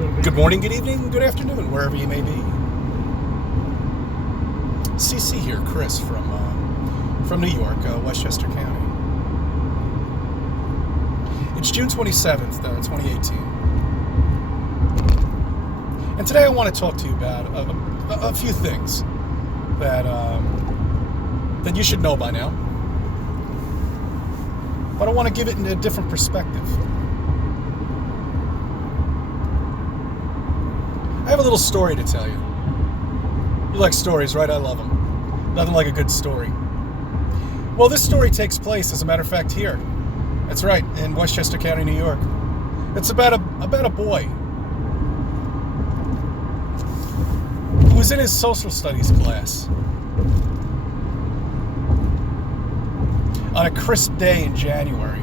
Good morning, good evening, good afternoon, wherever you may be. CC here, Chris from New York, Westchester County. It's June 27th, 2018. And today I want to talk to you about a few things that you should know by now. But I want to give it in a different perspective. I have a little story to tell you. You like stories, right? I love them. Nothing like a good story. Well, this story takes place, as a matter of fact, here. That's right, in Westchester County, New York. It's about a boy who was in his social studies class on a crisp day in January.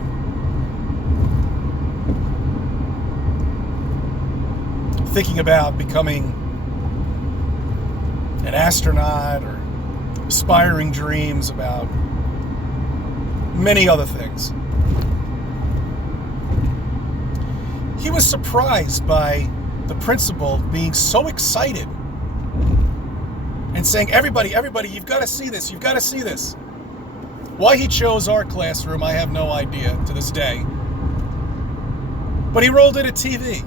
Thinking about becoming an astronaut or aspiring dreams about many other things. He was surprised by the principal being so excited and saying, everybody, you've got to see this, you've got to see this. Why he chose our classroom, I have no idea to this day. But he rolled in a TV.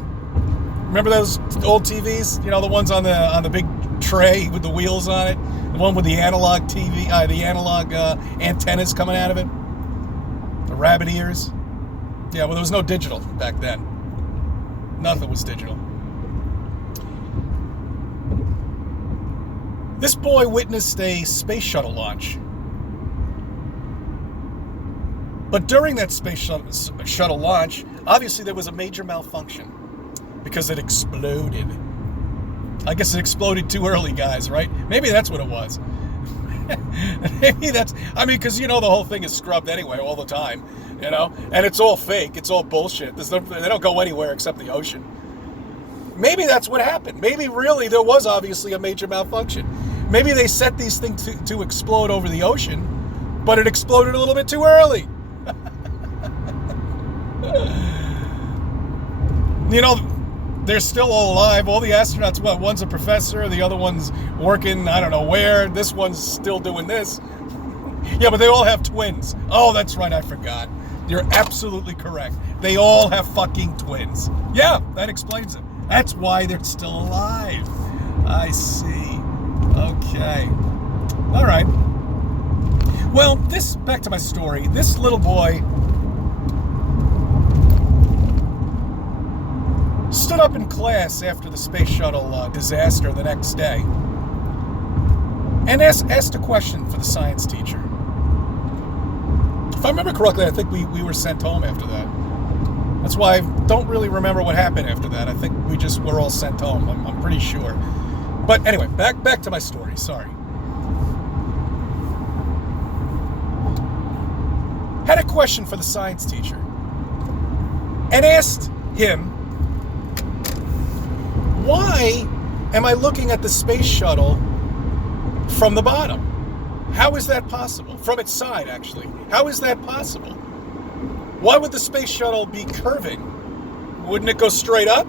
Remember those old TVs? You know, the ones on the big tray with the wheels on it? The one with the analog TV, the analog antennas coming out of it? The rabbit ears? Yeah, well, there was no digital back then. Nothing was digital. This boy witnessed a space shuttle launch. But during that space shuttle launch, obviously there was a major malfunction. Because it exploded. I guess it exploded too early, guys, right? Maybe that's what it was. Because, the whole thing is scrubbed anyway all the time, And it's all fake. It's all bullshit. They don't go anywhere except the ocean. Maybe that's what happened. Maybe really there was obviously a major malfunction. Maybe they set these things to explode over the ocean, but it exploded a little bit too early. They're still all alive. All the astronauts, one's a professor, the other one's working, I don't know where. This one's still doing this. Yeah, but they all have twins. Oh, that's right, I forgot. You're absolutely correct. They all have fucking twins. Yeah, that explains it. That's why they're still alive. I see. Okay. All right. Well, back to my story. This little boy stood up in class after the space shuttle disaster the next day and asked a question for the science teacher. If I remember correctly, I think we were sent home after that. That's why I don't really remember what happened after that. I think we just were all sent home. I'm pretty sure. But anyway, back to my story. Sorry. Had a question for the science teacher and asked him, why am I looking at the space shuttle from the bottom? How is that possible? From its side, actually. How is that possible? Why would the space shuttle be curving? Wouldn't it go straight up?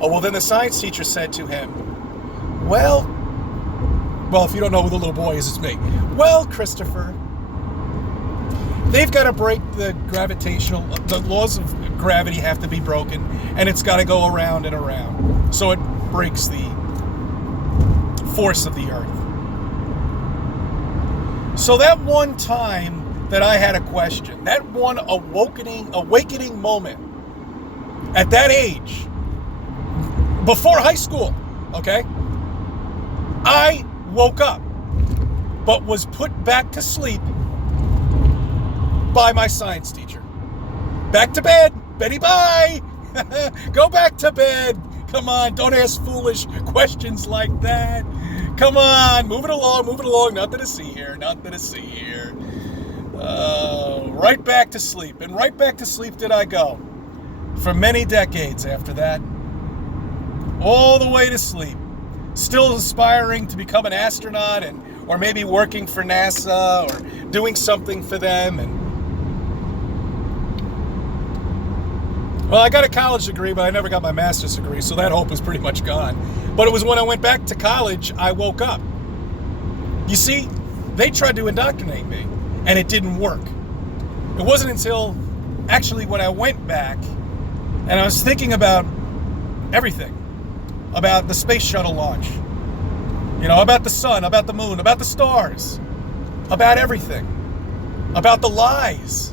Oh, well, then the science teacher said to him, well, if you don't know who the little boy is, it's me. Well, Christopher, they've got to break the laws of gravity have to be broken, and it's got to go around and around. So it breaks the force of the earth. So that one time that I had a question, that one awakening moment at that age, before high school, okay, I woke up, but was put back to sleep by my science teacher. Back to bed. Betty, bye. Go back to bed. Come on, don't ask foolish questions like that. Come on, move it along. Nothing to see here. Right back to sleep. And right back to sleep did I go. For many decades after that. All the way to sleep. Still aspiring to become an astronaut or maybe working for NASA or doing something for them. And Well, I got a college degree, but I never got my master's degree, so that hope was pretty much gone. But it was when I went back to college, I woke up. You see, they tried to indoctrinate me, and it didn't work. It wasn't until, actually, when I went back, and I was thinking about everything, about the space shuttle launch, about the sun, about the moon, about the stars, about everything, about the lies.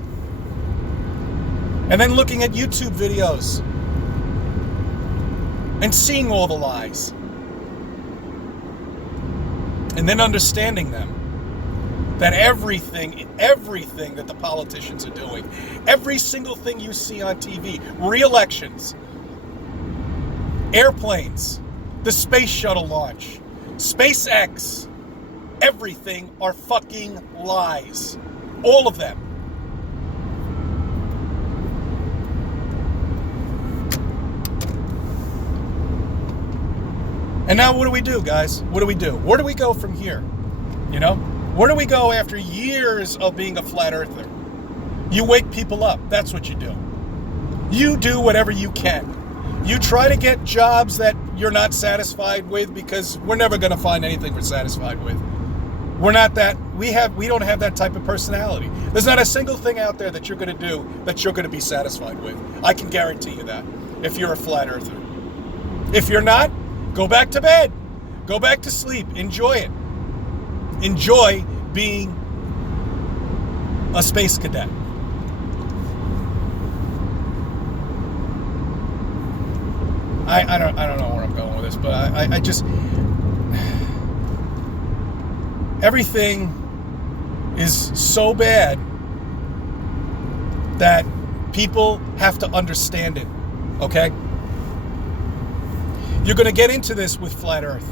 And then looking at YouTube videos and seeing all the lies. And then understanding them. That everything that the politicians are doing, every single thing you see on TV, re-elections, airplanes, the space shuttle launch, SpaceX, everything are fucking lies. All of them. And now what do we do, guys? What do we do? Where do we go from here? Where do we go after years of being a flat earther? You wake people up. That's what you do. You do whatever you can. You try to get jobs that you're not satisfied with, because we're never going to find anything we're satisfied with. We're not that, we don't have that type of personality. There's not a single thing out there that you're going to do that you're going to be satisfied with. I can guarantee you that, if you're a flat earther. If you're not, go back to bed. Go back to sleep. Enjoy it. Enjoy being a space cadet. I don't know where I'm going with this, but I just, everything is so bad that people have to understand it. Okay? You're going to get into this with flat Earth.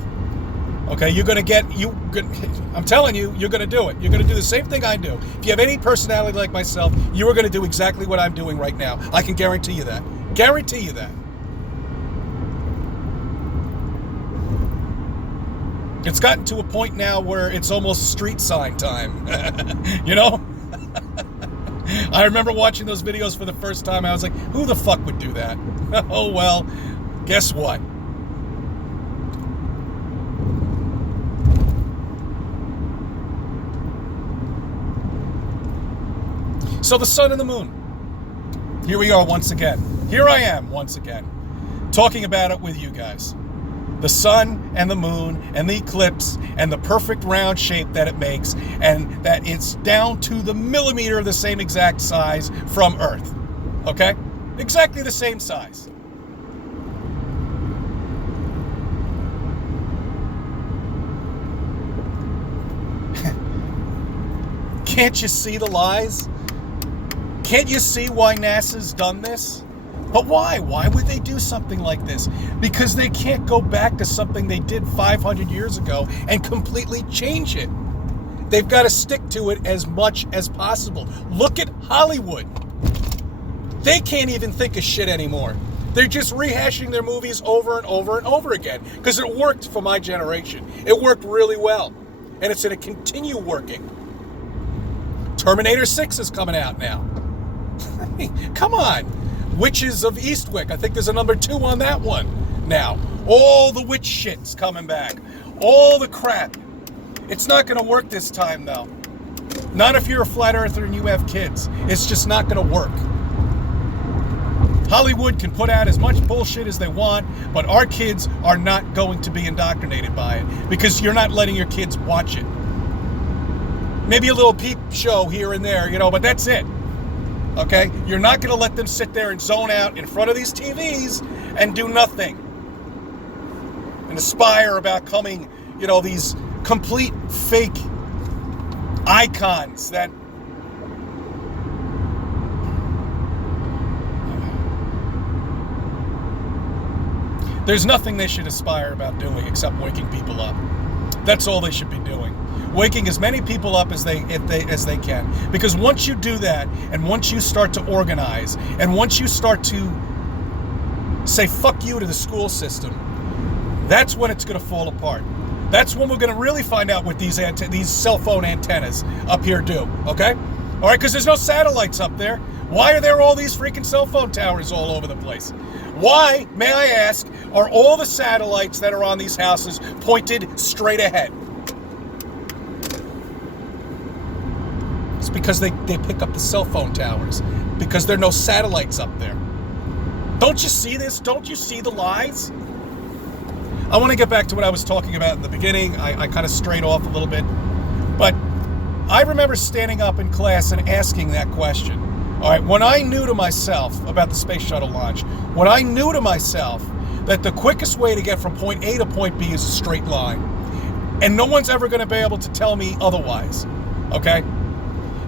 Okay, I'm telling you, you're going to do it. You're going to do the same thing I do. If you have any personality like myself, you are going to do exactly what I'm doing right now. I can guarantee you that. Guarantee you that. It's gotten to a point now where it's almost street sign time. I remember watching those videos for the first time. I was like, who the fuck would do that? Oh, well, guess what? So the sun and the moon. Here we are once again. Here I am once again, talking about it with you guys. The sun and the moon and the eclipse and the perfect round shape that it makes, and that it's down to the millimeter of the same exact size from Earth. Okay? Exactly the same size. Can't you see the lies? Can't you see why NASA's done this? But why? Why would they do something like this? Because they can't go back to something they did 500 years ago and completely change it. They've got to stick to it as much as possible. Look at Hollywood. They can't even think of shit anymore. They're just rehashing their movies over and over and over again because it worked for my generation. It worked really well. And it's going to continue working. Terminator 6 is coming out now. Come on. Witches of Eastwick. I think there's a number 2 on that one now. All the witch shit's coming back. All the crap. It's not going to work this time, though. Not if you're a flat earther and you have kids. It's just not going to work. Hollywood can put out as much bullshit as they want, but our kids are not going to be indoctrinated by it because you're not letting your kids watch it. Maybe a little peep show here and there, but that's it. Okay? You're not going to let them sit there and zone out in front of these TVs and do nothing. And aspire about coming, these complete fake icons that there's nothing they should aspire about doing except waking people up. That's all they should be doing. Waking as many people up as they can. Because once you do that, and once you start to organize, and once you start to say fuck you to the school system, that's when it's going to fall apart. That's when we're going to really find out what these cell phone antennas up here do. Okay? All right, because there's no satellites up there. Why are there all these freaking cell phone towers all over the place? Why, may I ask, are all the satellites that are on these houses pointed straight ahead? It's because they pick up the cell phone towers, because there are no satellites up there. Don't you see this? Don't you see the lies? I want to get back to what I was talking about in the beginning. I kind of strayed off a little bit. But I remember standing up in class and asking that question. All right, when I knew to myself about the space shuttle launch, when I knew to myself that the quickest way to get from point A to point B is a straight line, and no one's ever going to be able to tell me otherwise, okay?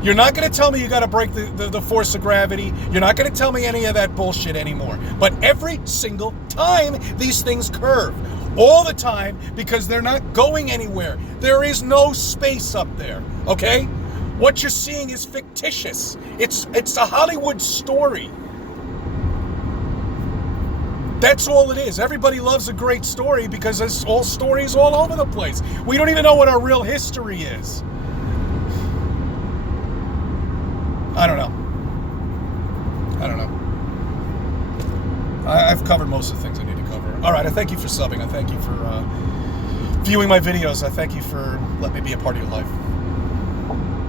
You're not going to tell me you got to break the force of gravity. You're not going to tell me any of that bullshit anymore. But every single time, these things curve. All the time, because they're not going anywhere. There is no space up there, okay? What you're seeing is fictitious. It's a Hollywood story. That's all it is. Everybody loves a great story because there's all stories all over the place. We don't even know what our real history is. I don't know. I've covered most of the things I need to cover. All right, I thank you for subbing. I thank you for viewing my videos. I thank you for letting me be a part of your life.